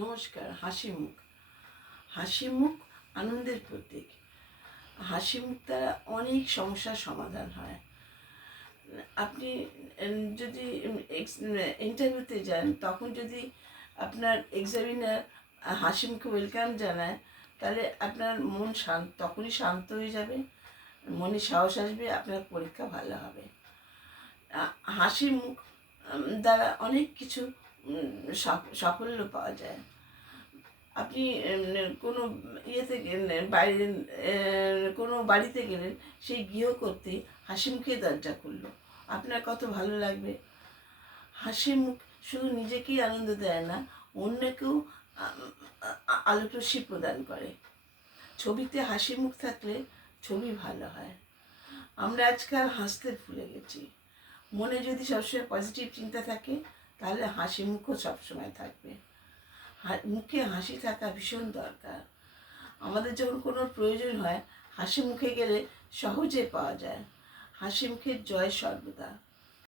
নমস্কার। হাসি মুখ আনন্দের প্রতীক। হাসি মুখ দ্বারা অনেক সমস্যার সমাধান হয়। আপনি যদি ইন্টারভিউতে যান, তখন যদি আপনার এক্সামিনার হাসি মুখে ওয়েলকাম জানায়, তাহলে আপনার মন তখনই শান্ত হয়ে যাবে, মনে সাহস আসবে, আপনার পরীক্ষা ভালো হবে। হাসি মুখ দ্বারা অনেক কিছু সাফল্য পাওয়া যায়। আপনি কোনো ইয়েতে গেলেন, বাইরে কোনো বাড়িতে গেলেন, সেই গৃহকর্ত্রী হাসি মুখে দরজা খুললো, আপনার কত ভালো লাগবে। হাসি মুখ শুধু নিজেকেই আনন্দ দেয় না, অন্যকেও আলোকরশ্মি প্রদান করে। ছবিতে হাসি মুখ থাকলে ছবি ভালো হয়। আমরা আজকাল হাসতে ভুলে গেছি। মনে যদি সবসময় পজিটিভ চিন্তা থাকে, তাহলে হাসি মুখও সবসময় থাকবে। মুখে হাসি থাকা ভীষণ দরকার। আমাদের যখন কোনো প্রয়োজন হয়, হাসি মুখে গেলে সহজে পাওয়া যায়। হাসি মুখের জয় সর্বদা।